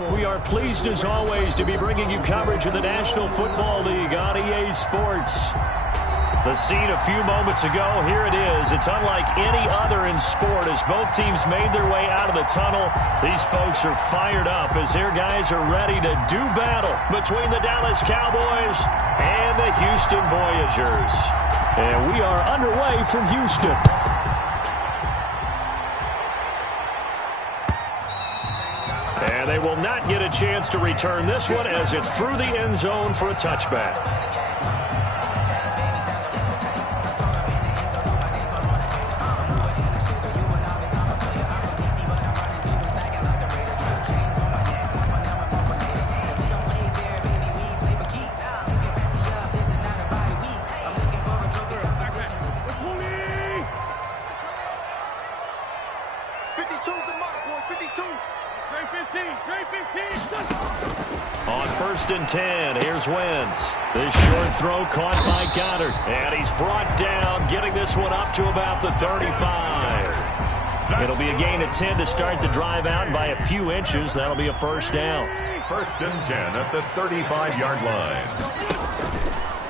We are pleased as always to be bringing you coverage of the National Football League on EA Sports. The scene a few moments ago, here it is. It's unlike any other in sport as both teams made their way out of the tunnel. These folks are fired up as their guys are ready to do battle between the Dallas Cowboys and the Houston Voyagers. And we are underway from Houston. And they will not get a chance to return this one as it's through the end zone for a touchback. On 1st and 10, here's Wentz. This short throw caught by Goddard. And he's brought down, getting this one up to about the 35. It'll be a gain of 10 to start the drive out, and by a few inches, that'll be a first down. 1st and 10 at the 35-yard line.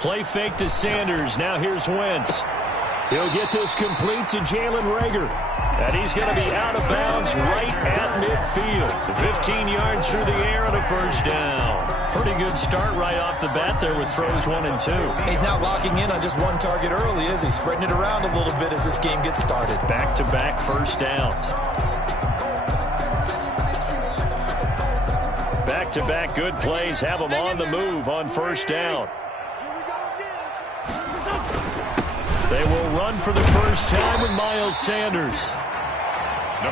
Play fake to Sanders. Now here's Wentz. He'll get this complete to Jalen Reagor. And he's going to be out of bounds right at midfield. 15 yards through the air and a first down. Pretty good start right off the bat there with throws 1 and 2. He's not locking in on just one target early, is he? Spreading it around a little bit as this game gets started. Back-to-back first downs. Back-to-back good plays have them on the move on first down. They will run for the first time with Miles Sanders.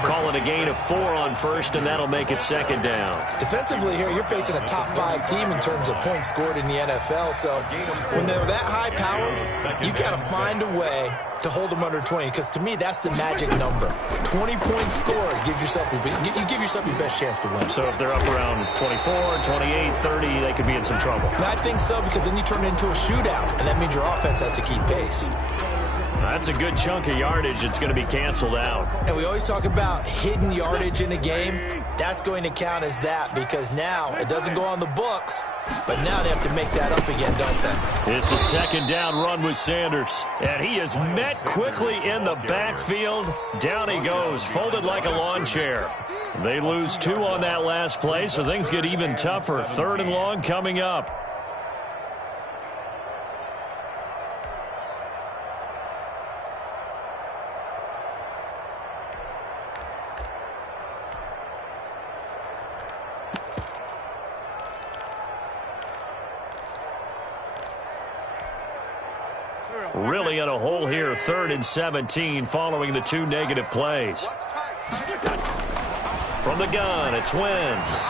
Call it a gain of 4 on first, and that'll make it 2nd down. Defensively here, you're facing a top 5 team in terms of points scored in the NFL. So when they're that high power, you got to find a way to hold them under 20. Because to me, that's the magic number. 20 points scored gives yourself you give yourself your best chance to win. So if they're up around 24, 28, 30, they could be in some trouble. I think so, because then you turn it into a shootout, and that means your offense has to keep pace. That's a good chunk of yardage. It's going to be canceled out. And we always talk about hidden yardage in a game. That's going to count as that because now it doesn't go on the books, but now they have to make that up again, don't they? It's a 2nd down run with Sanders. And he is met quickly in the backfield. Down he goes, folded like a lawn chair. They lose 2 on that last play, so things get even tougher. 3rd and long coming up. Really in a hole here, 3rd and 17 following the 2 negative plays. From the gun, it's Wentz.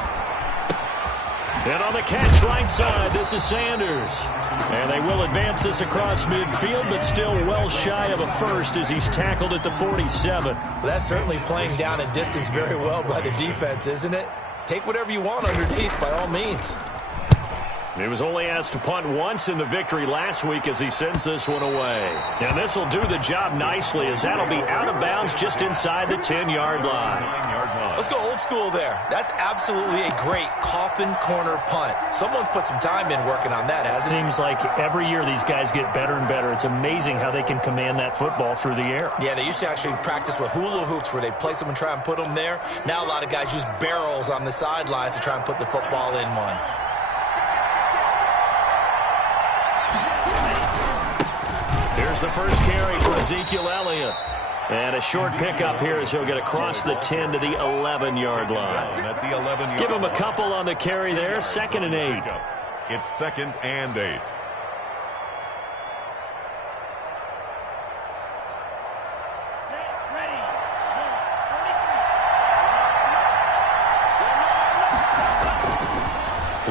And on the catch right side, this is Sanders. And they will advance this across midfield, but still well shy of a first as he's tackled at the 47. Well, that's certainly playing down in distance very well by the defense, isn't it? Take whatever you want underneath by all means. He was only asked to punt once in the victory last week as he sends this one away. And this will do the job nicely as that'll be out of bounds just inside the 10-yard line. Let's go old school there. That's absolutely a great coffin corner punt. Someone's put some time in working on that, hasn't it? Seems like every year these guys get better and better. It's amazing how they can command that football through the air. Yeah, they used to actually practice with hula hoops where they place them and try and put them there. Now a lot of guys use barrels on the sidelines to try and put the football in one. Here's the first carry for Ezekiel Elliott. And a short pickup here as he'll get across the 10 to the 11-yard line. Give him a couple on the carry there. 2nd and 8. It's 2nd and 8.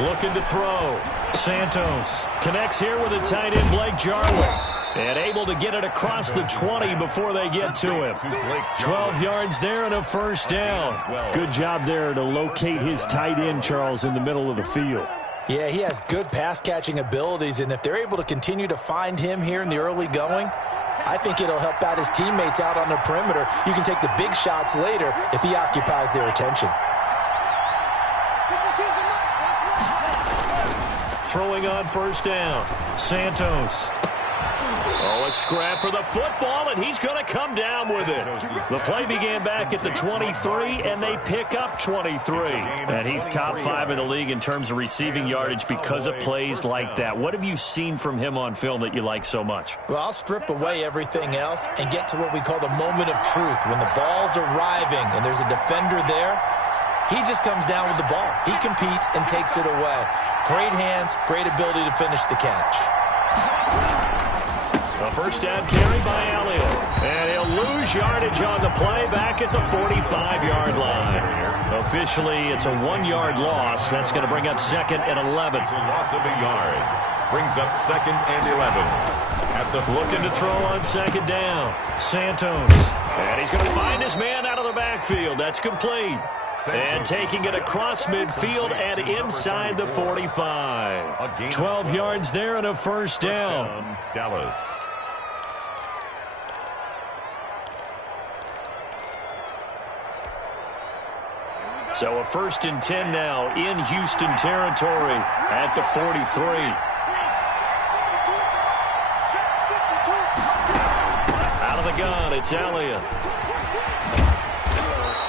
Looking to throw. Santos connects here with a tight end, Blake Jarwin. And able to get it across the 20 before they get to him. 12 yards there and a first down. Good job there to locate his tight end, Charles, in the middle of the field. Yeah, he has good pass-catching abilities, and if they're able to continue to find him here in the early going, I think it'll help out his teammates out on the perimeter. You can take the big shots later if he occupies their attention. Throwing on first down. Santos. Oh, a scrap for the football, and he's going to come down with it. The play began back at the 23, and they pick up 23. And he's top 5 in the league in terms of receiving yardage because of plays like that. What have you seen from him on film that you like so much? Well, I'll strip away everything else and get to what we call the moment of truth. When the ball's arriving and there's a defender there, he just comes down with the ball. He competes and takes it away. Great hands, great ability to finish the catch. A first down carry by Elliott. And he'll lose yardage on the play back at the 45-yard line. Officially, it's a 1-yard loss. That's going to bring up second and 11. It's a loss of a yard. Brings up second and 11. Looking to throw on second down. Santos. And he's going to find his man out of the backfield. That's complete. And taking it across midfield and inside the 45. 12 yards there and a first down. Dallas. So a first and 10 now in Houston territory at the 43. Out of the gun, it's Elliott.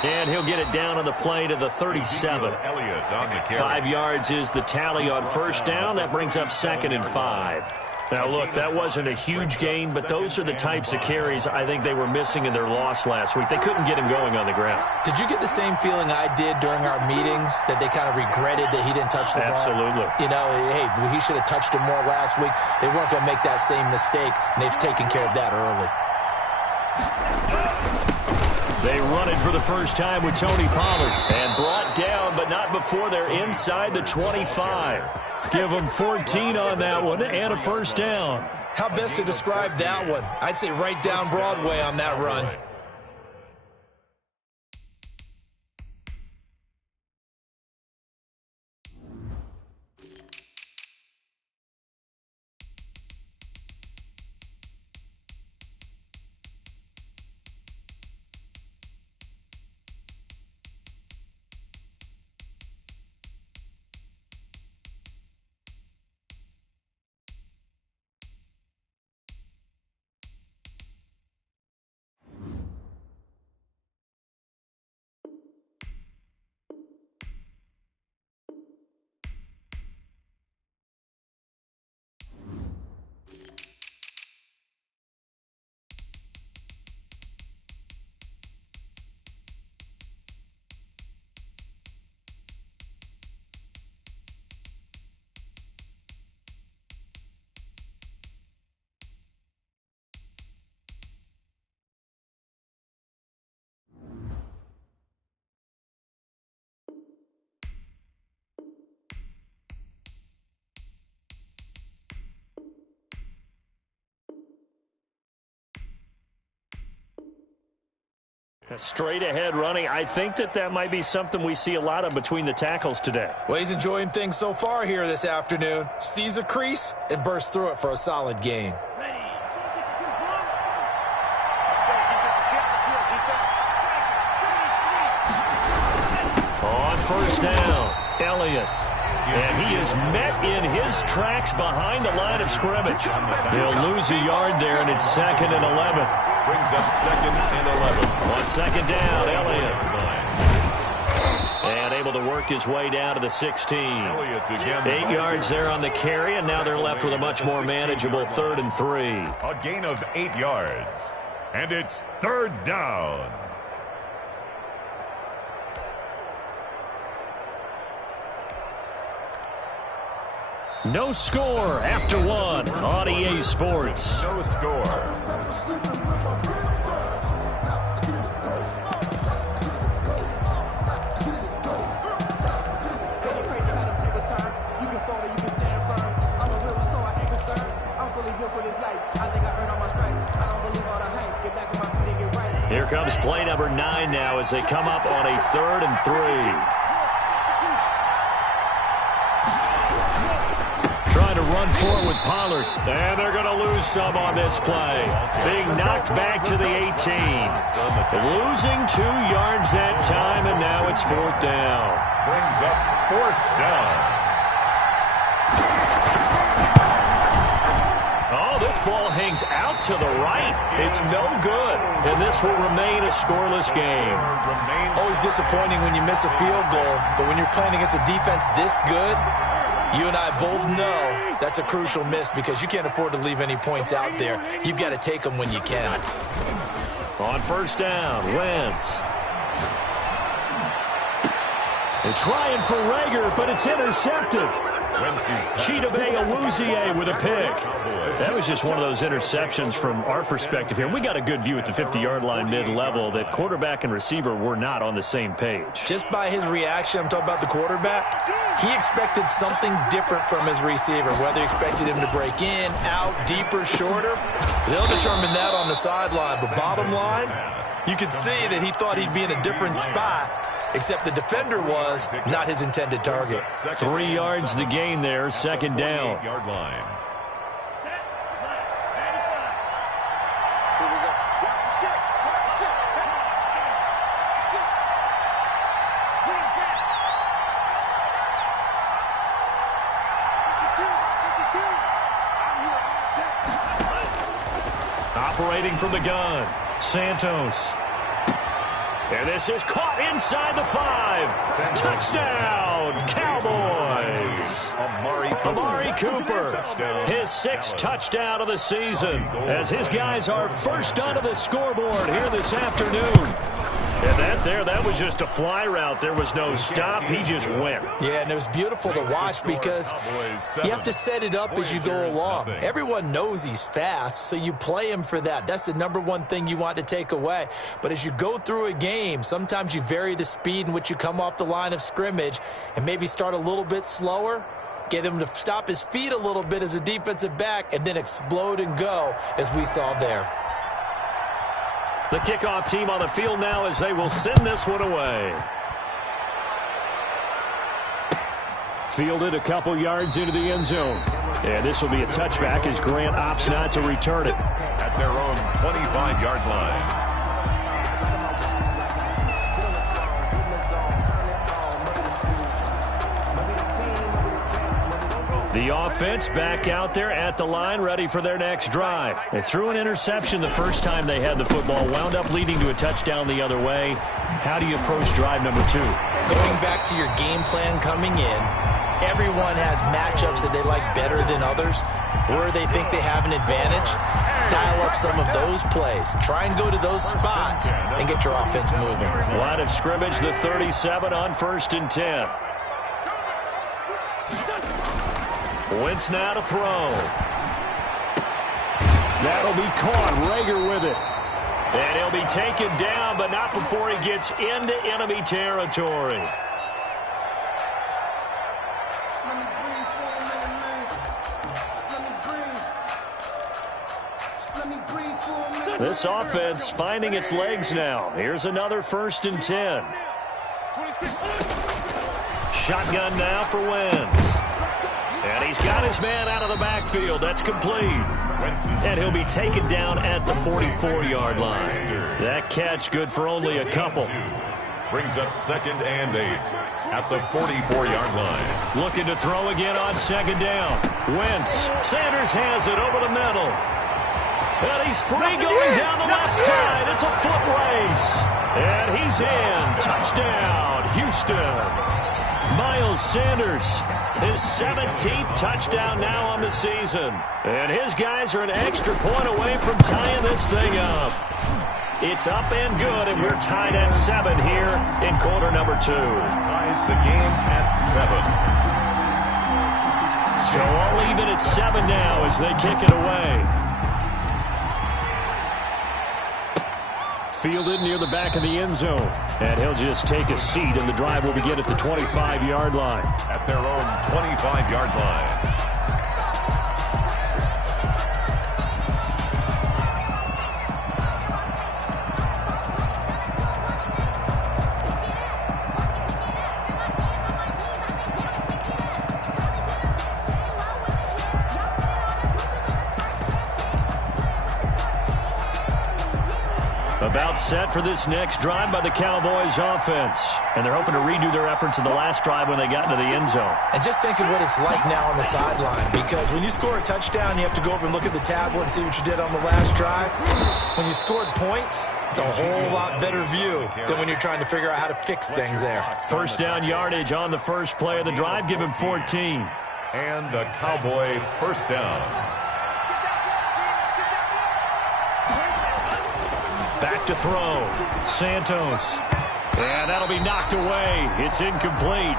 And he'll get it down on the play to the 37. 5 yards is the tally on first down. That brings up second and 5. Now, look, that wasn't a huge gain, but those are the types of carries I think they were missing in their loss last week. They couldn't get him going on the ground. Did you get the same feeling I did during our meetings, that they kind of regretted that he didn't touch the ball? Absolutely. You know, hey, he should have touched him more last week. They weren't going to make that same mistake, and they've taken care of that early. They run it for the first time with Tony Pollard. And brought down, but not before they're inside the 25. Give them 14 on that one and a first down. How best to describe that one? I'd say right down Broadway on that run. Straight ahead running. I think that might be something we see a lot of between the tackles today. Well, he's enjoying things so far here this afternoon. Sees a crease and bursts through it for a solid gain. On first down, Elliott. And he is met in his tracks behind the line of scrimmage. He'll lose a yard there, and it's second and 11. Brings up second and 11. On second down, Elliott. And able to work his way down to the 16. 8 yards there on the carry, and now they're left with a much more manageable 3rd and 3. A gain of 8 yards. And it's third down. No score after one on EA Sports. No score. Here comes play number 9 now as they come up on a 3rd and 3. Trying to run for it with Pollard. And they're going to lose some on this play. Being knocked back to the 18. Losing 2 yards that time, and now it's 4th down. Brings up 4th down. Oh, this ball hangs out to the right. It's no good, and this will remain a scoreless game. Always disappointing when you miss a field goal, but when you're playing against a defense this good, you and I both know that's a crucial miss because you can't afford to leave any points out there. You've got to take them when you can. On 1st down, Wentz. They're trying for Rager, but it's intercepted. Chidobe Awuzie with a pick. That was just one of those interceptions from our perspective here. We got a good view at the 50-yard line mid-level that quarterback and receiver were not on the same page. Just by his reaction, I'm talking about the quarterback, he expected something different from his receiver, whether he expected him to break in, out, deeper, shorter. They'll determine that on the sideline. But bottom line, you could see that he thought he'd be in a different spot, except the defender was not his intended target. 3 yards the gain there, 2nd down. Yard line. Operating from the gun, Santos. And this is caught inside the 5. Touchdown, Cowboys. Amari Cooper, his 6th touchdown of the season, as his guys are first onto the scoreboard here this afternoon. And that was just a fly route. There was no stop. He just went. Yeah, and it was beautiful to watch because you have to set it up as you go along. Everyone knows he's fast, so you play him for that. That's the #1 thing you want to take away. But as you go through a game, sometimes you vary the speed in which you come off the line of scrimmage and maybe start a little bit slower, get him to stop his feet a little bit as a defensive back, and then explode and go, as we saw there. The kickoff team on the field now as they will send this one away. Fielded a couple yards into the end zone. And this will be a touchback as Grant opts not to return it. At their own 25-yard line. The offense back out there at the line, ready for their next drive. They threw an interception the first time they had the football, wound up leading to a touchdown the other way. How do you approach drive number 2? Going back to your game plan coming in, everyone has matchups that they like better than others, where they think they have an advantage. Dial up some of those plays. Try and go to those spots and get your offense moving. Line of scrimmage, the 37 on 1st and 10. Wentz now to throw. That'll be caught. Rager with it. And he'll be taken down, but not before he gets into enemy territory. This offense finding its legs now. Here's another 1st and 10. Shotgun now for Wentz. And he's got his man out of the backfield. That's complete. And he'll be taken down at the 44-yard line. That catch good for only a couple. Brings up 2nd and 8 at the 44-yard line. Looking to throw again on 2nd down. Wentz. Sanders has it over the middle. And he's free going down the left side. It's a foot race. And he's in. Touchdown, Houston. Miles Sanders, his 17th touchdown now on the season. And his guys are an extra point away from tying this thing up. It's up and good, and we're tied at 7 here in quarter number 2. Ties the game at 7. So all even at 7 now as they kick it away. Fielded near the back of the end zone. And he'll just take a seat, and the drive will begin at the 25-yard line. At their own 25-yard line. About set for this next drive by the Cowboys offense. And they're hoping to redo their efforts in the last drive when they got into the end zone. And just think of what it's like now on the sideline, because when you score a touchdown, you have to go over and look at the tablet and see what you did on the last drive. When you scored points, it's a whole lot better view than when you're trying to figure out how to fix things there. First down yardage on the first play of the drive. Give him 14. And a Cowboy first down. Back to throw. Santos. And that'll be knocked away. It's incomplete.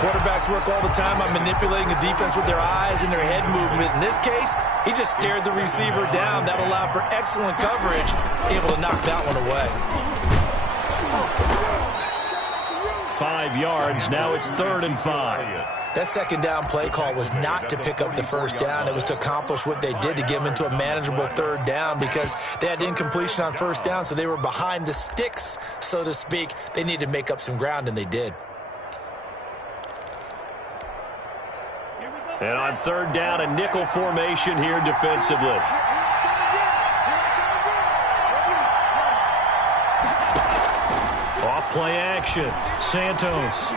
Quarterbacks work all the time on manipulating a defense with their eyes and their head movement. In this case, he just stared the receiver down. That allowed for excellent coverage, able to knock that one away. 5 yards. Now it's 3rd and 5. That second down play call was not to pick up the first down. It was to accomplish what they did, to get them into a manageable 3rd down, because they had incompletion on first down, so they were behind the sticks, so to speak. They needed to make up some ground, and they did. And on 3rd down, a nickel formation here defensively. Off play action. Santos.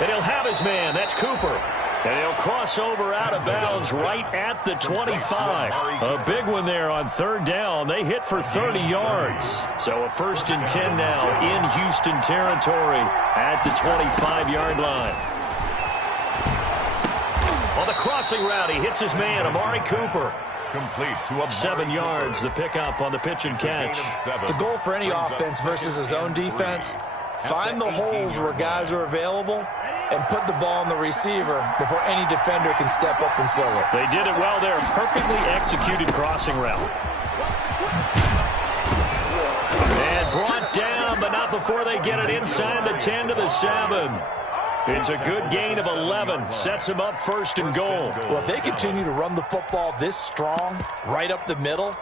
And he'll have his man. That's Cooper. And he'll cross over out of bounds right at the 25. A big one there on 3rd down. They hit for 30 yards. So a 1st and 10 now in Houston territory at the 25-yard line. On the crossing route, he hits his man, Amari Cooper. Complete to 7 yards, the pickup on the pitch and catch. The goal for any offense versus his own defense, find the holes where guys are available and put the ball on the receiver before any defender can step up and fill it. They did it well there. Perfectly executed crossing route. And brought down, but not before they get it inside the 10 to the 7. It's a good gain of 11. Sets him up 1st and goal. Well, if they continue to run the football this strong, right up the middle,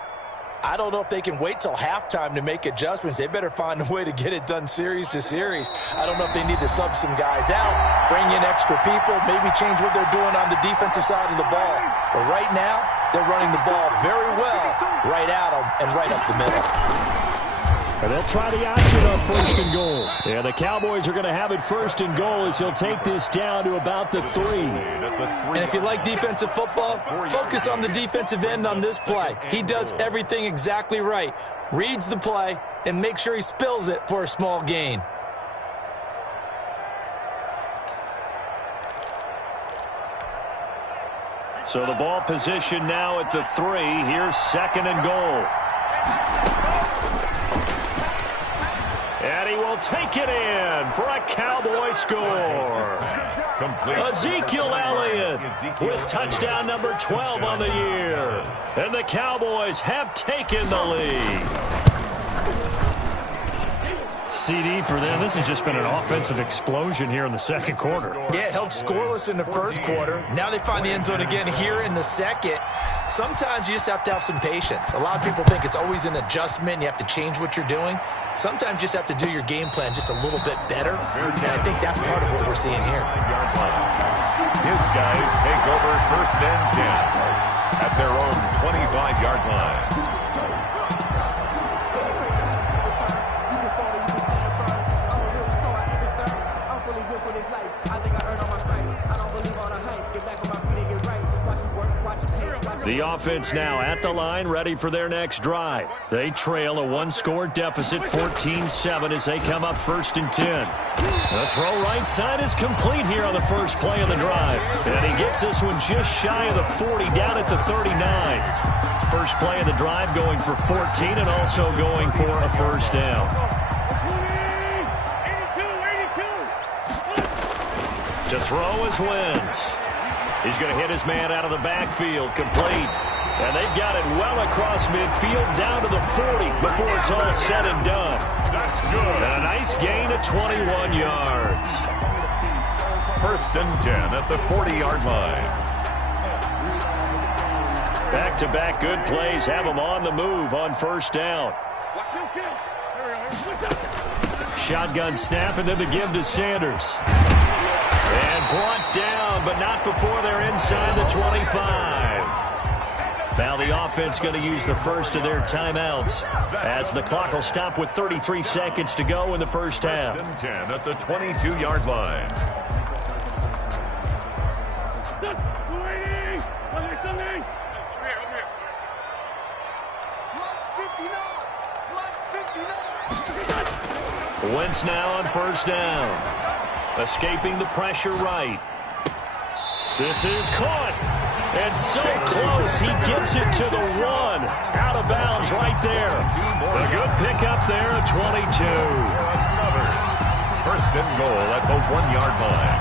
I don't know if they can wait till halftime to make adjustments. They better find a way to get it done series to series. I don't know if they need to sub some guys out, bring in extra people, maybe change what they're doing on the defensive side of the ball. But right now, they're running the ball very well right at them and right up the middle. And they'll try the option on 1st and goal. Yeah, the Cowboys are going to have it 1st and goal as he'll take this down to about the 3. And if you like defensive football, focus on the defensive end on this play. He does everything exactly right. Reads the play and make sure he spills it for a small gain. So the ball position now at the 3. Here's 2nd and goal. And he will take it in for a Cowboy score. Ezekiel Elliott with touchdown number 12 on the year. And the Cowboys have taken the lead. CD for them. This has just been an offensive explosion here in the 2nd quarter. Yeah, held scoreless in the 1st quarter. Now they find the end zone again here in the 2nd. Sometimes you just have to have some patience. A lot of people think it's always an adjustment. You have to change what you're doing. Sometimes you just have to do your game plan just a little bit better. And I think that's part of what we're seeing here. His guys take over 1st and 10 at their own 25-yard line. The offense now at the line, ready for their next drive. They trail a 1-score deficit, 14-7, as they come up 1st and 10. The throw right side is complete here on the first play of the drive. And he gets this one just shy of the 40, down at the 39. First play of the drive going for 14 and also going for a 1st down. To throw is Wentz. He's going to hit his man out of the backfield, complete. And they've got it well across midfield, down to the 40 before it's all said and done. That's good. And a nice gain of 21 yards. 1st and 10 at the 40-yard line. Back-to-back good plays have them on the move on 1st down. Shotgun snap and then the give to Sanders. And brought down, but not before they're inside the 25. Now the offense going to use the first of their timeouts as the clock will stop with 33 seconds to go in the first half. 10 at the 22-yard line. Wentz now on first down. Escaping the pressure right. This is caught. And so close, he gets it to the 1. Out of bounds right there. A good pickup there at 22. First and goal at the 1-yard line.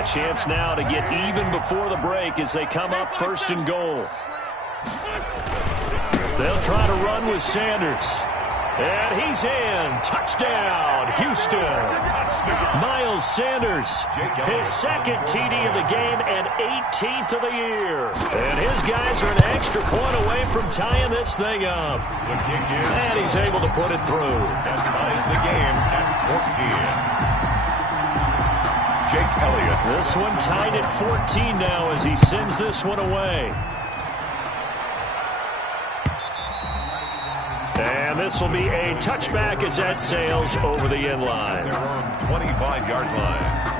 A chance now to get even before the break as they come up first and goal. They'll try to run with Sanders. And he's in. Touchdown, Houston. Miles Sanders, his second TD of the game and 18th of the year. And his guys are an extra point away from tying this thing up. The kick is, and he's able to put it through. And ties the game at 14. Jake Elliott. This one tied at 14 now as he sends this one away. And this will be a touchback as that sails over the end line. Their own 25-yard line.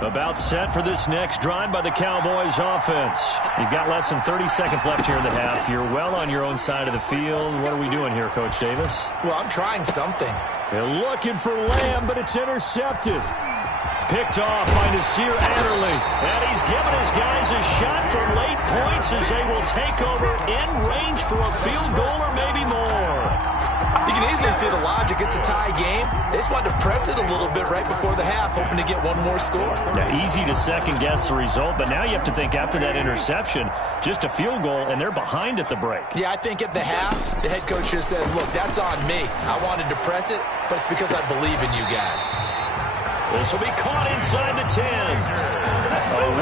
About set for this next drive by the Cowboys offense. You've got less than 30 seconds left here in the half. You're well on your own side of the field. What are we doing here, Coach Davis? Well, I'm trying something. They're looking for Lamb, but it's intercepted. Picked off by Nasir Adderley. And he's given his guys a shot from late points as they will take over in range for a field goal or maybe more. You can easily see the logic. It's a tie game. They just wanted to press it a little bit right before the half, hoping to get one more score. Yeah, easy to second-guess the result, but now you have to think after that interception, just a field goal, and they're behind at the break. Yeah, I think at the half, the head coach just says, look, that's on me. I wanted to press it, but it's because I believe in you guys. This will be caught inside the 10. A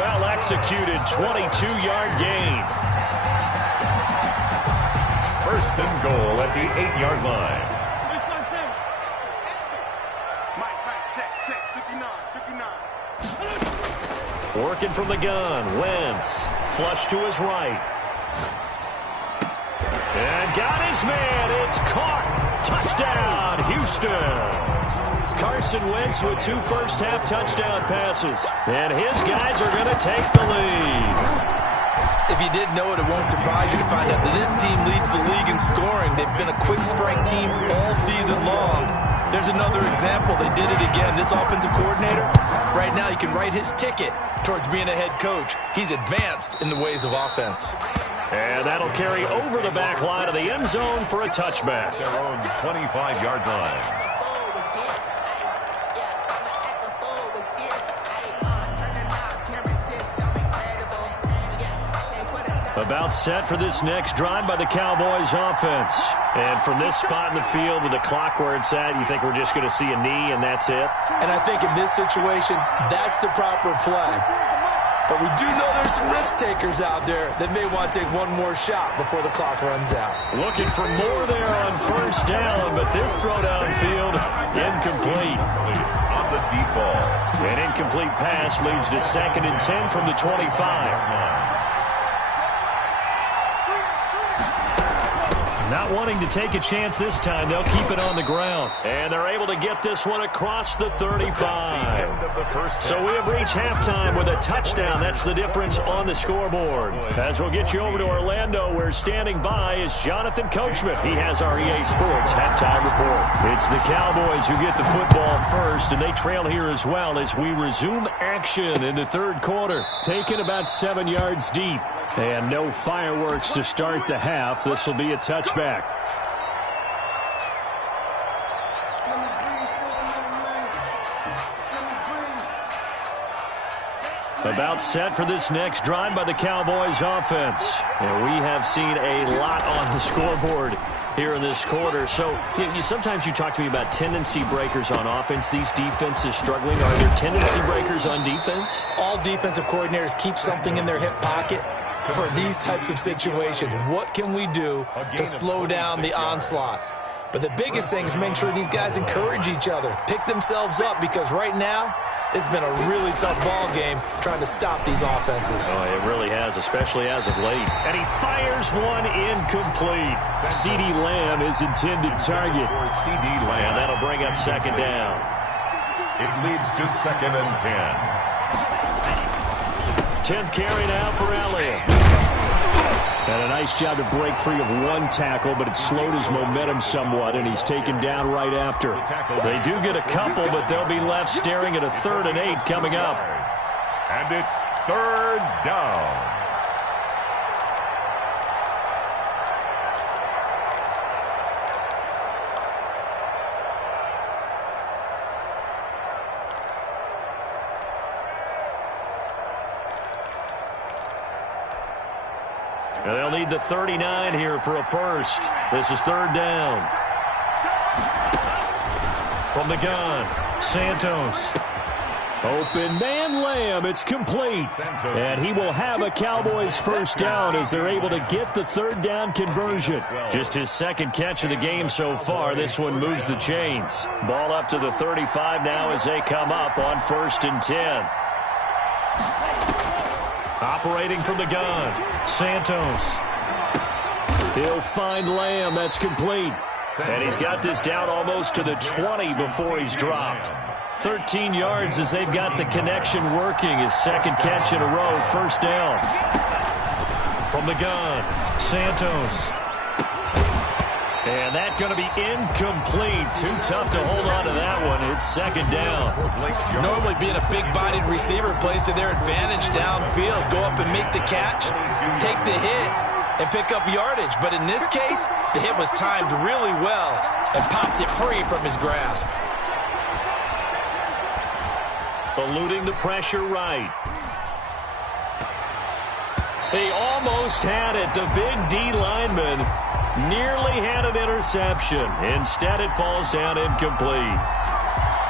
well-executed 22-yard gain. First and goal at the 8-yard line. Working from the gun, Wentz. Flush to his right. And got his man. It's caught. Touchdown, Houston. Carson Wentz with 2 first-half touchdown passes. And his guys are going to take the lead. If you didn't know it, it won't surprise you to find out that this team leads the league in scoring. They've been a quick strike team all season long. There's another example. They did it again. This offensive coordinator, right now, you can write his ticket towards being a head coach. He's advanced in the ways of offense. And that'll carry over the back line of the end zone for a touchback. Their own 25-yard line. About set for this next drive by the Cowboys offense. And from this spot in the field with the clock where it's at, you think we're just going to see a knee and that's it? And I think in this situation, that's the proper play. But we do know there's some risk takers out there that may want to take one more shot before the clock runs out. Looking for more there on first down, but this throw downfield, incomplete. On the deep ball. An incomplete pass leads to 2nd and 10 from the 25. Not wanting to take a chance this time, they'll keep it on the ground. And they're able to get this one across the 35. So we have reached halftime with a touchdown. That's the difference on the scoreboard. As we'll get you over to Orlando, where standing by is Jonathan Coachman. He has our EA Sports halftime report. It's the Cowboys who get the football first, and they trail here as well as we resume action in the third quarter. Taken about 7 yards deep. And no fireworks to start the half. This will be a touchback. About set for this next drive by the Cowboys offense. And we have seen a lot on the scoreboard here in this quarter. So sometimes you talk to me about tendency breakers on offense. These defenses struggling. Are there tendency breakers on defense? All defensive coordinators keep something in their hip pocket. for these types of situations. What can we do to slow down the onslaught? But the biggest thing is make sure these guys encourage each other, pick themselves up, because right now it's been a really tough ball game trying to stop these offenses. Oh, it really has, especially as of late. And he fires one incomplete. CeeDee Lamb is intended target. CeeDee Lamb. And that'll bring up second down. It leads to 2nd and 10. 10th carry now for Elliott. And a nice job to break free of one tackle, but it slowed his momentum somewhat, and he's taken down right after. They do get a couple, but they'll be left staring at a 3rd and 8 coming up. And it's 3rd down. They'll need the 39 here for a first. This is 3rd down. From the gun, Santos. Open man Lamb. It's complete. And he will have a Cowboys first down as they're able to get the 3rd down conversion. Just his 2nd catch of the game so far. This one moves the chains. Ball up to the 35 now as they come up on 1st and 10. Operating from the gun, Santos. He'll find Lamb. That's complete. And he's got this down almost to the 20 before he's dropped. 13 yards as they've got the connection working. His 2nd catch in a row, 1st down. From the gun, Santos. And that's going to be incomplete. Too tough to hold on to that one. It's 2nd down. Normally being a big-bodied receiver plays to their advantage downfield. Go up and make the catch, take the hit, and pick up yardage. But in this case, the hit was timed really well and popped it free from his grasp. Eluding the pressure right. He almost had it. The big D lineman nearly had an interception. Instead, it falls down incomplete.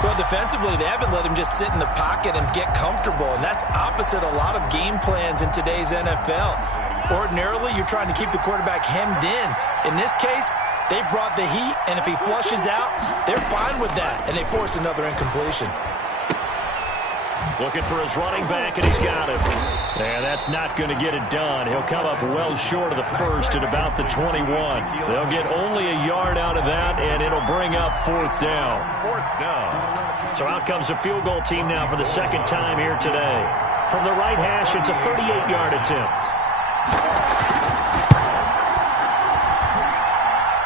Well, defensively, they haven't let him just sit in the pocket and get comfortable, and that's opposite a lot of game plans in today's NFL. Ordinarily, you're trying to keep the quarterback hemmed in. In this case, they brought the heat, and if he flushes out, they're fine with that, and they force another incompletion. Looking for his running back, and he's got him. And that's not going to get it done. He'll come up well short of the first at about the 21. They'll get only a yard out of that, and it'll bring up 4th down. 4th down. So out comes a field goal team now for the 2nd time here today. From the right hash, it's a 38-yard attempt.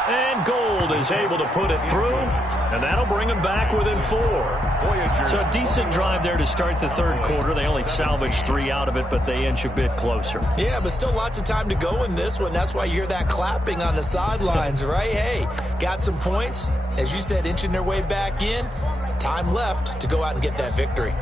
And Gold is able to put it through, and that'll bring him back within 4. So a decent drive there to start the 3rd quarter. They only salvaged 3 out of it, but they inch a bit closer. Yeah, but still lots of time to go in this one. That's why you hear that clapping on the sidelines, right? Hey, got some points. As you said, inching their way back in. Time left to go out and get that victory.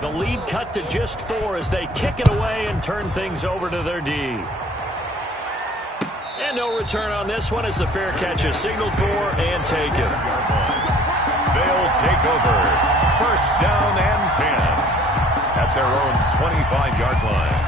The lead cut to just 4 as they kick it away and turn things over to their D. And no return on this one as the fair catch is signaled for and taken. They'll take over. 1st down and 10 at their own 25-yard line.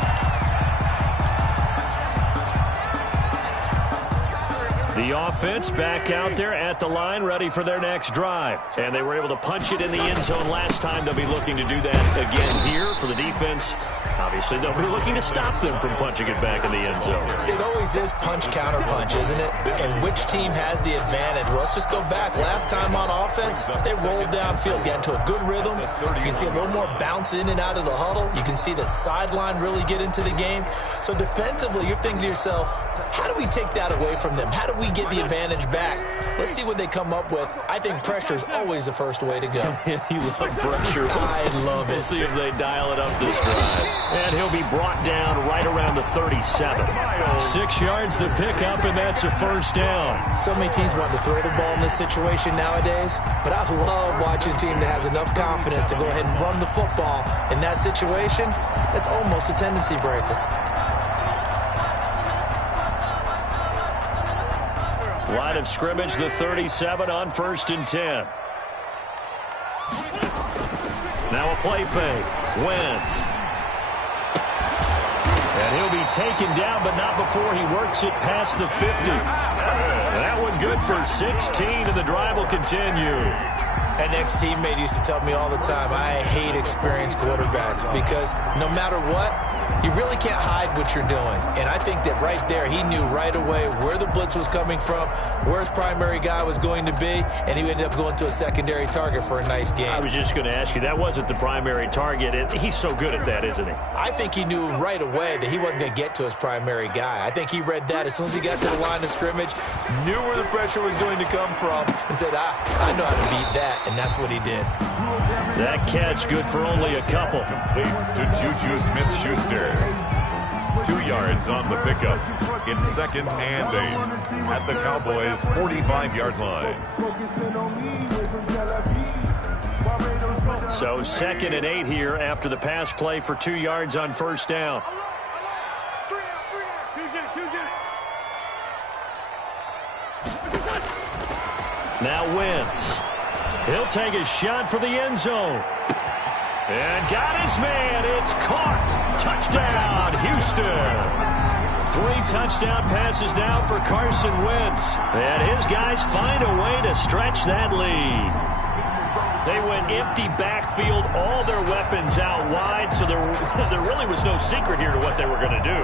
The offense back out there at the line, ready for their next drive. And they were able to punch it in the end zone last time. They'll be looking to do that again here for the defense. Obviously, they'll be looking to stop them from punching it back in the end zone. It always is punch-counter-punch, isn't it? And which team has the advantage? Well, let's just go back. Last time on offense, they rolled downfield, get into a good rhythm. You can see a little more bounce in and out of the huddle. You can see the sideline really get into the game. So defensively, you're thinking to yourself, How do we take that away from them? How do we get the advantage back? Let's see what they come up with. I think pressure is always the first way to go. You love pressure. I love it. We'll see if they dial it up this drive. And he'll be brought down right around the 37. 6 yards the pickup, and that's a first down. So many teams want to throw the ball in this situation nowadays, but I love watching a team that has enough confidence to go ahead and run the football in that situation. That's almost a tendency breaker. Line of scrimmage, the 37 on 1st and 10. Now a play fake. Wentz. And he'll be taken down, but not before he works it past the 50. That one good for 16, and the drive will continue. An ex-teammate used to tell me all the time, I hate experienced quarterbacks because no matter what, you really can't hide what you're doing. And I think that right there, he knew right away where the blitz was coming from, where his primary guy was going to be, and he ended up going to a secondary target for a nice game. I was just going to ask you, that wasn't the primary target. He's so good at that, isn't he? I think he knew right away that he wasn't going to get to his primary guy. I think he read that as soon as he got to the line of scrimmage, knew where the pressure was going to come from, and said, I know how to beat that. And that's what he did. That catch good for only a couple. Leads to Juju Smith-Schuster. 2 yards on the pickup. It's 2nd and 8 at the Cowboys' 45-yard line. So 2nd and 8 here after the pass play for 2 yards on 1st down. Now Wentz. He'll take a shot for the end zone. And got his man. It's caught. Touchdown, Houston. 3 touchdown passes now for Carson Wentz. And his guys find a way to stretch that lead. They went empty backfield, all their weapons out wide, so there really was no secret here to what they were going to do.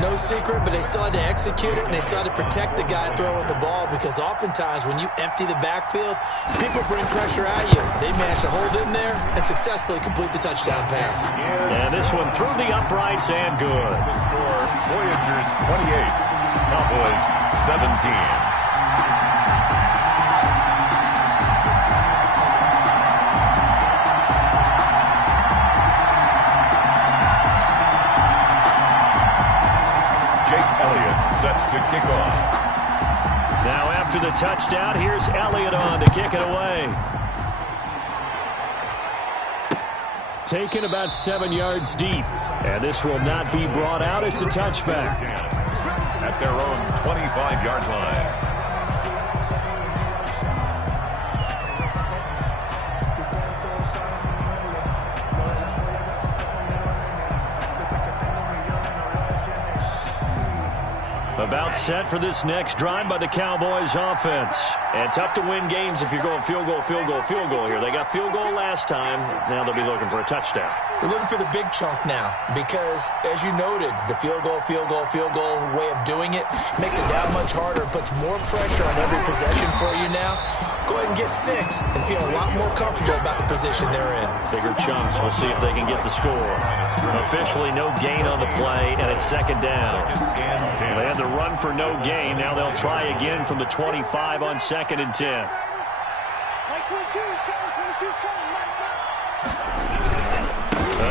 No secret, but they still had to execute it, and they still had to protect the guy throwing the ball because oftentimes when you empty the backfield, people bring pressure at you. They managed to hold in there and successfully complete the touchdown pass. And this one through the uprights and good. The score, Voyagers 28, Cowboys 17. Set to kick off. Now after the touchdown, here's Elliott on to kick it away. Taken about 7 yards deep. And this will not be brought out. It's a touchback. At their own 25-yard line. About set for this next drive by the Cowboys offense. And tough to win games if you're going field goal, field goal, field goal here. They got field goal last time. Now they'll be looking for a touchdown. They're looking for the big chunk now because, as you noted, the field goal way of doing it makes it that much harder, puts more pressure on every possession for you now. Go ahead and get 6 and feel a lot more comfortable about the position they're in. Bigger chunks. We'll see if they can get the score. Officially no gain on the play, and it's 2nd down. They had the run for no gain. Now they'll try again from the 25 on 2nd and 10.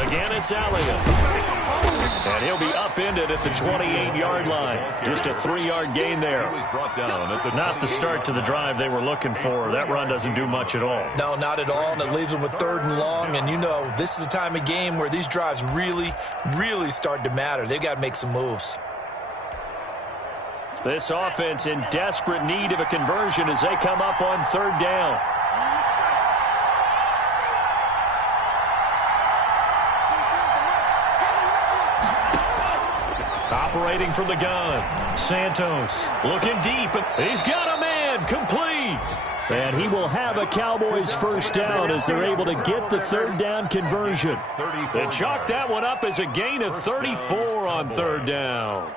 Again, it's Elliott. And he'll be upended at the 28-yard line. Just a 3-yard gain there. Not the start to the drive they were looking for. That run doesn't do much at all. No, not at all, and it leaves them with 3rd and long. And you know, this is the time of game where these drives really, really start to matter. They've got to make some moves. This offense in desperate need of a conversion as they come up on 3rd down. Operating from the gun, Santos looking deep, and he's got a man, complete. And he will have a Cowboys first down as they're able to get the 3rd down conversion. They chalk that one up as a gain of 34 on 3rd down.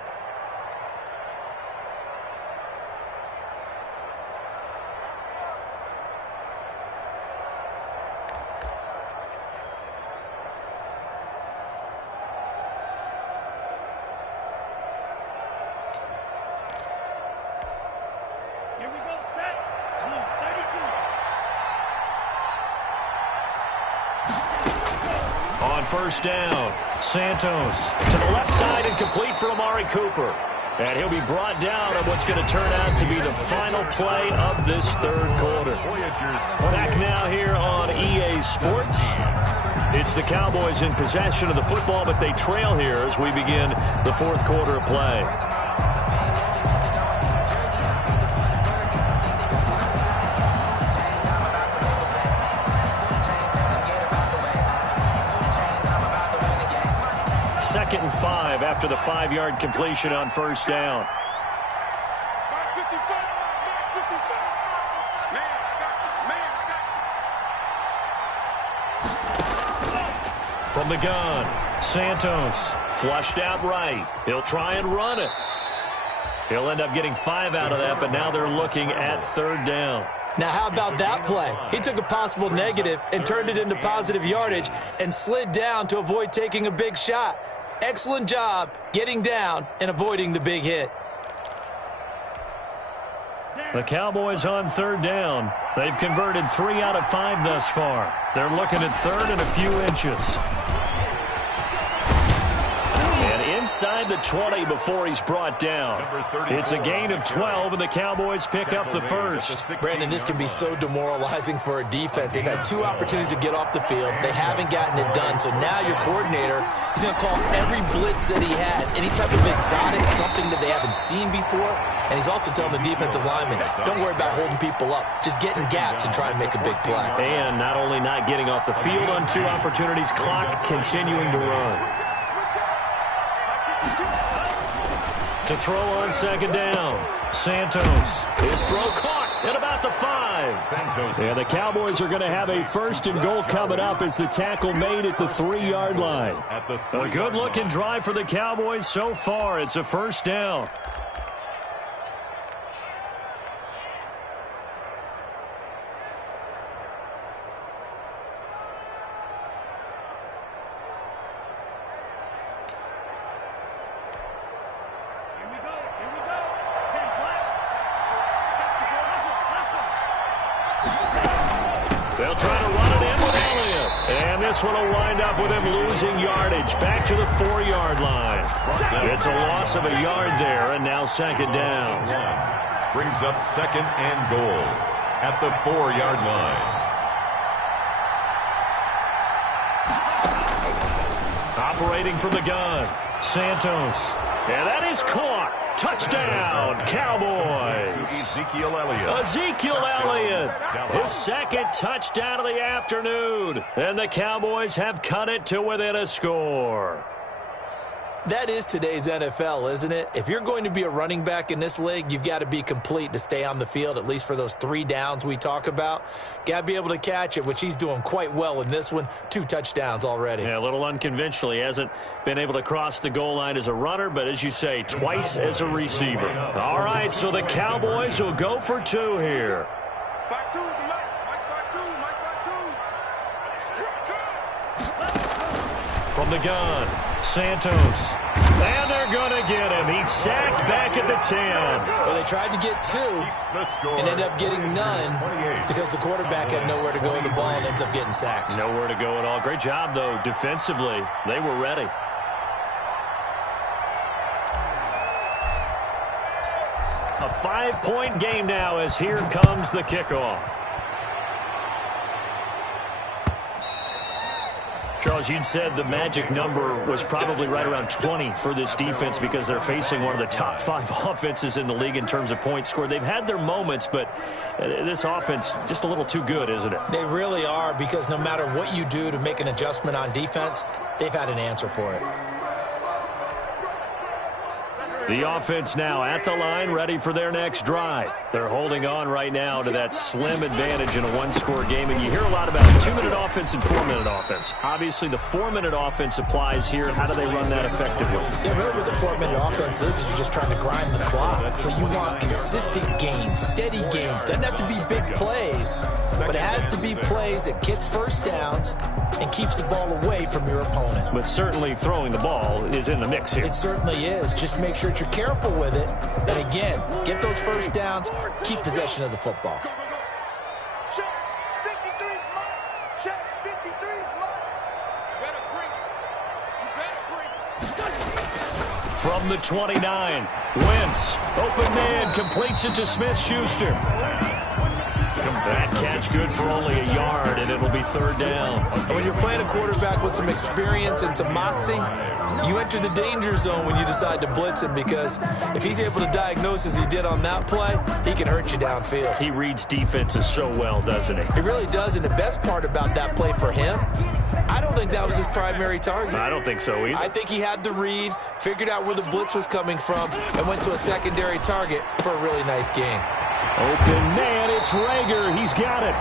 first down. Santos to the left side and complete for Amari Cooper. And he'll be brought down on what's going to turn out to be the final play of this third quarter. Back now here on EA Sports. It's the Cowboys in possession of the football, but they trail here as we begin the fourth quarter of play. Second and 5 after the 5-yard completion on first down. From the gun, Santos flushed out right. He'll try and run it. He'll end up getting 5 out of that, but now they're looking at third down. Now, how about that play? He took a possible negative and turned it into positive yardage and slid down to avoid taking a big shot. Excellent job getting down and avoiding the big hit. The Cowboys on third down. They've converted 3 out of 5 thus far. They're looking at third and a few inches. And inside the 20 before he's brought down. It's a gain of 12, and the Cowboys pick up the first. Brandon, this can be so demoralizing for a defense. They've had 2 opportunities to get off the field. They haven't gotten it done. So now your coordinator is going to call every blitz that he has, any type of exotic, something that they haven't seen before. And he's also telling the defensive lineman, don't worry about holding people up. Just get in gaps and try and make a big play. And not only not getting off the field on 2 opportunities, clock continuing to run. To throw on second down, Santos. His throw caught at about the 5. Santos. And the Cowboys are going to have a first and goal coming up as the tackle made at the 3-yard line. A good-looking drive for the Cowboys so far. It's a first down. They'll try to run it in with Elliott. And this one will wind up with him losing yardage back to the 4-yard line. It's a loss of a yard there, and now second down. Brings up second and goal at the 4-yard line. Operating from the gun, Santos. And that is caught. Touchdown, Cowboys. Ezekiel Elliott. Ezekiel Elliott, his second touchdown of the afternoon. And the Cowboys have cut it to within a score. That is today's NFL, isn't it? If you're going to be a running back in this league, you've got to be complete to stay on the field, at least for those 3 downs we talk about. Got to be able to catch it, which he's doing quite well in this one. 2 touchdowns already. Yeah, a little unconventional. He hasn't been able to cross the goal line as a runner, but as you say, twice as a receiver. All right, so the Cowboys will go for 2 here. From the gun, Santos. And they're going to get him. He's sacked back at the 10. Well, they tried to get 2 and ended up getting none because the quarterback had nowhere to go with the ball and ends up getting sacked. Nowhere to go at all. Great job, though, defensively. They were ready. A 5-point game now as here comes the kickoff. Charles, you'd said the magic number was probably right around 20 for this defense because they're facing one of the top 5 offenses in the league in terms of points scored. They've had their moments, but this offense just a little too good, isn't it? They really are, because no matter what you do to make an adjustment on defense, they've had an answer for it. The offense now at the line, ready for their next drive. They're holding on right now to that slim advantage in a 1-score game. And you hear a lot about 2-minute offense and 4-minute offense. Obviously, the 4-minute offense applies here. How do they run that effectively? Yeah, really what the 4-minute offense is you're just trying to grind the clock. So you want consistent gains, steady gains. Doesn't have to be big plays, but it has to be plays that gets first downs and keeps the ball away from your opponent. But certainly throwing the ball is in the mix here. It certainly is. Just make sure you're careful with it. And again, get those first downs, keep possession of the football. Check. 53's mine. Check. 53's mine. Better bring From the 29, Wentz, open man, completes it to Smith-Schuster. That catch good for only a yard, and it'll be third down. When you're playing a quarterback with some experience and some moxie, you enter the danger zone when you decide to blitz him, because if he's able to diagnose as he did on that play, he can hurt you downfield. He reads defenses so well, doesn't he? He really does, and the best part about that play for him, I don't think that was his primary target. I don't think so either. I think he had the read, figured out where the blitz was coming from, and went to a secondary target for a really nice gain. Open man, it's Rager. He's got it.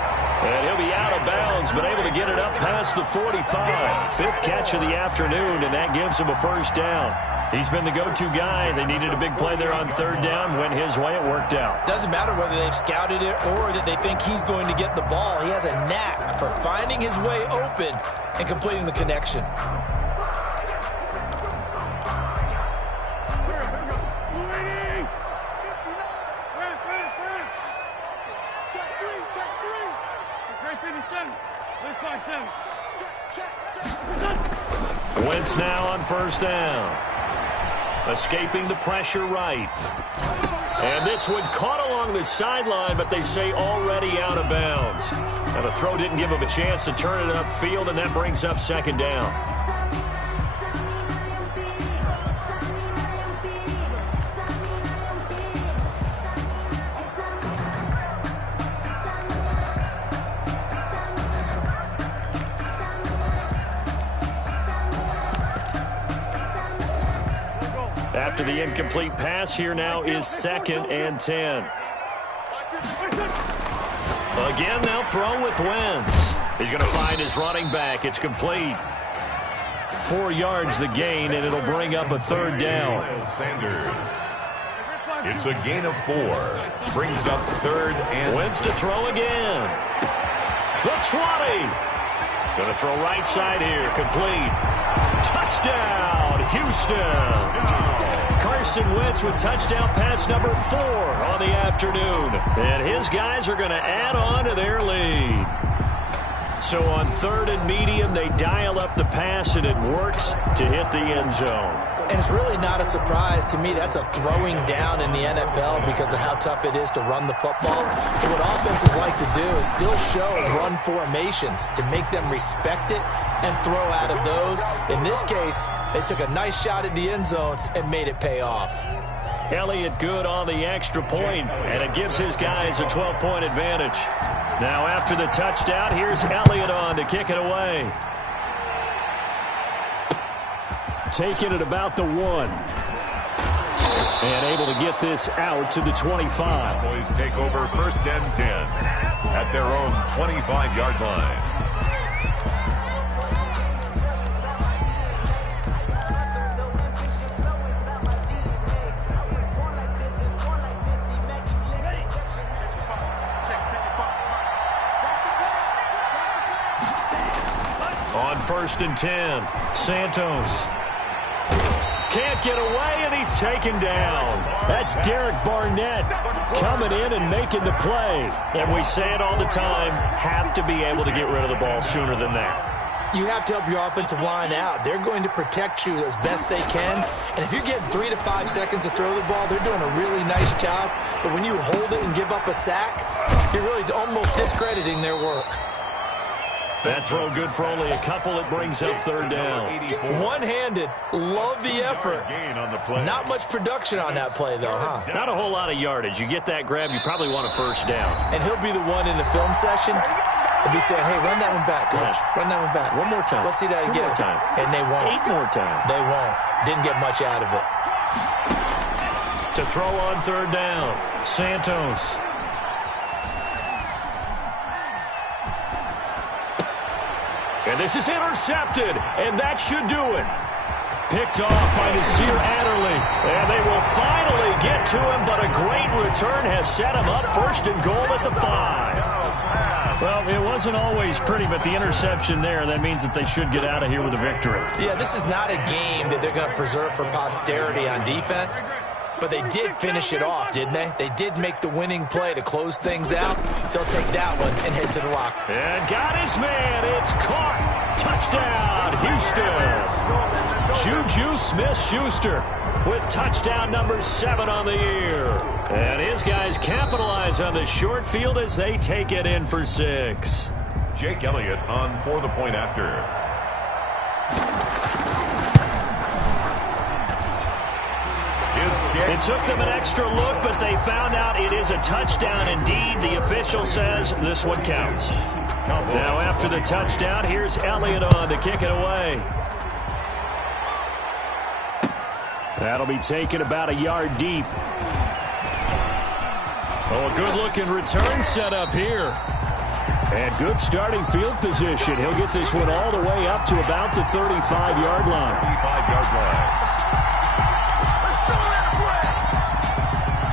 And he'll be out of bounds, but able to get it up past the 45. Fifth catch of the afternoon, and that gives him a first down. He's been the go-to guy. They needed a big play there on third down. Went his way. It worked out. Doesn't matter whether they've scouted it or that they think he's going to get the ball. He has a knack for finding his way open and completing the connection. Wentz now on first down. Escaping the pressure right. And this one caught along the sideline, but they say already out of bounds. Now the throw didn't give him a chance to turn it upfield, and that brings up second down. After the incomplete pass, here now is 2nd and 10. Again, now throw with Wentz. He's going to find his running back. It's complete. 4 yards the gain, and it'll bring up a third down. Sanders. It's a gain of 4. Brings up 3rd and... Wentz to throw again. The 20. Going to throw right side here. Complete. Touchdown, Houston. Carson Wentz with touchdown pass number 4 on the afternoon. And his guys are going to add on to their lead. So on 3rd and medium, they dial up the pass, and it works to hit the end zone. And it's really not a surprise to me. That's a throwing down in the NFL because of how tough it is to run the football. But what offenses like to do is still show run formations to make them respect it and throw out of those. In this case, they took a nice shot at the end zone and made it pay off. Elliott good on the extra point, and it gives his guys a 12-point advantage. Now after the touchdown, here's Elliott on to kick it away. Taking it about the 1. And able to get this out to the 25. Boys take over 1st and 10 at their own 25-yard line. On 1st and 10, Santos. Can't get away, and he's taken down. That's Derek Barnett coming in and making the play. And we say it all the time, have to be able to get rid of the ball sooner than that. You have to help your offensive line out. They're going to protect you as best they can. And if you're getting 3 to 5 seconds to throw the ball, they're doing a really nice job. But when you hold it and give up a sack, you're really almost discrediting their work. That throw good for only a couple. It brings up 3rd down. One-handed. Love the effort. Not much production on that play, though, huh? Not a whole lot of yardage. You get that grab, you probably want a first down. And he'll be the one in the film session. He'll be saying, hey, run that one back, coach. Yeah. Run that one back. One more time. Let's see that 2 again. more time. And they won't. 8 more times. They won't. Didn't get much out of it. To throw on 3rd down, Santos. And this is intercepted, and that should do it. Picked off by Nasir Adderley, and they will finally get to him, but a great return has set him up 1st and goal at the 5. Well, it wasn't always pretty, but the interception there, that means that they should get out of here with a victory. Yeah, this is not a game that they're going to preserve for posterity on defense. But they did finish it off, didn't they? They did make the winning play to close things out. They'll take that one and head to the locker. And got his man. It's caught. Touchdown, Houston. Juju Smith-Schuster with touchdown number 7 on the year. And his guys capitalize on the short field as they take it in for 6. Jake Elliott on for the point after. It took them an extra look, but they found out it is a touchdown indeed. The official says this one counts. Now after the touchdown, here's Elliott on to kick it away. That'll be taken about a yard deep. Oh, a good-looking return set up here. And good starting field position. He'll get this one all the way up to about the 35-yard line. 35-yard line.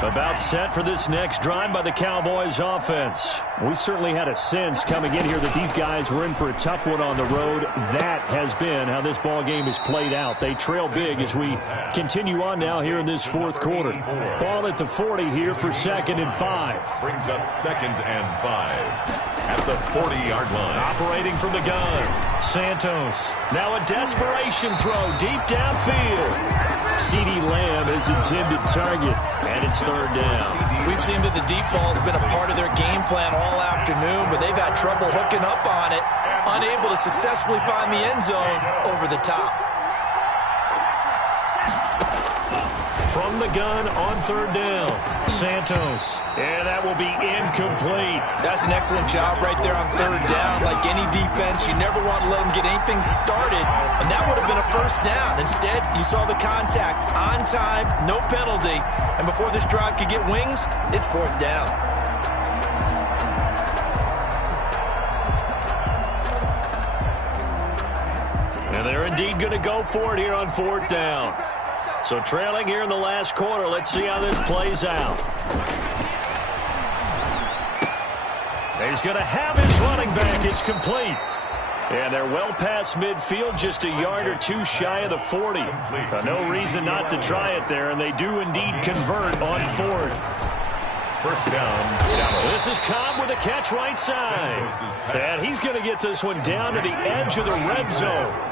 About set for this next drive by the Cowboys offense. We certainly had a sense coming in here that these guys were in for a tough one on the road. That has been how this ball game is played out. They trail big as we continue on now here in this fourth quarter. Ball at the 40 here for 2nd and 5. Brings up 2nd and 5 at the 40-yard line. Operating from the gun, Santos. Now a desperation throw deep downfield. CeeDee Lamb is intended target, and it's 3rd down. We've seen that the deep ball has been a part of their game plan all afternoon, but they've had trouble hooking up on it, unable to successfully find the end zone over the top. From the gun on 3rd down, Santos. And that will be incomplete. That's an excellent job right there on 3rd down. Like any defense, you never want to let them get anything started, and that would have been a 1st down. Instead, you saw the contact on time, no penalty, and before this drive could get wings, it's 4th down. And they're indeed going to go for it here on 4th down. So trailing here in the last quarter. Let's see how this plays out. He's going to have his running back. It's complete. And they're well past midfield, just a yard or 2 shy of the 40. No reason not to try it there, and they do indeed convert on 4th. 1st down. This is Cobb with a catch right side. And he's going to get this one down to the edge of the red zone.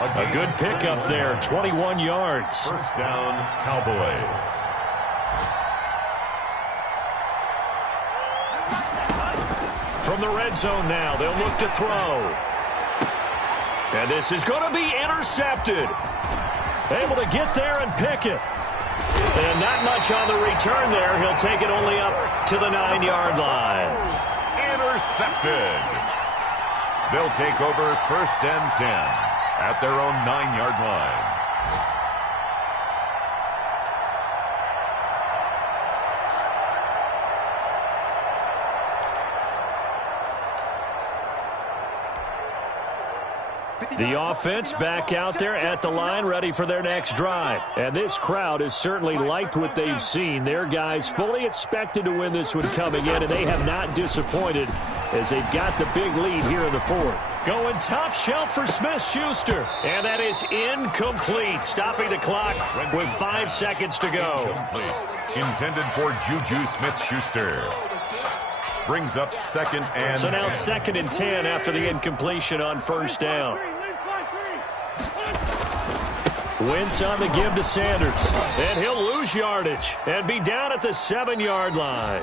A good pickup there, 21 yards. 1st down, Cowboys. From the red zone now, they'll look to throw. And this is going to be intercepted. Able to get there and pick it. And not much on the return there. He'll take it only up to the 9-yard line. Intercepted. They'll take over 1st and 10. At their own 9-yard line. The offense back out there at the line, ready for their next drive. And this crowd has certainly liked what they've seen. Their guys fully expected to win this one coming in, and they have not disappointed as they've got the big lead here in the 4th. Going top shelf for Smith-Schuster. And that is incomplete. Stopping the clock with 5 seconds to go. Intended for Juju Smith-Schuster. Brings up 2nd and 10. So now 2nd and 10 after the incompletion on 1st down. Wentz on the give to Sanders. And he'll lose yardage and be down at the 7-yard line.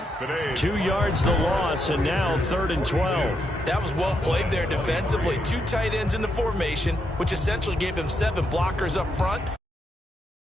2 yards the loss, and now 3rd and 12. That was well played there defensively. 2 tight ends in the formation, which essentially gave them 7 blockers up front.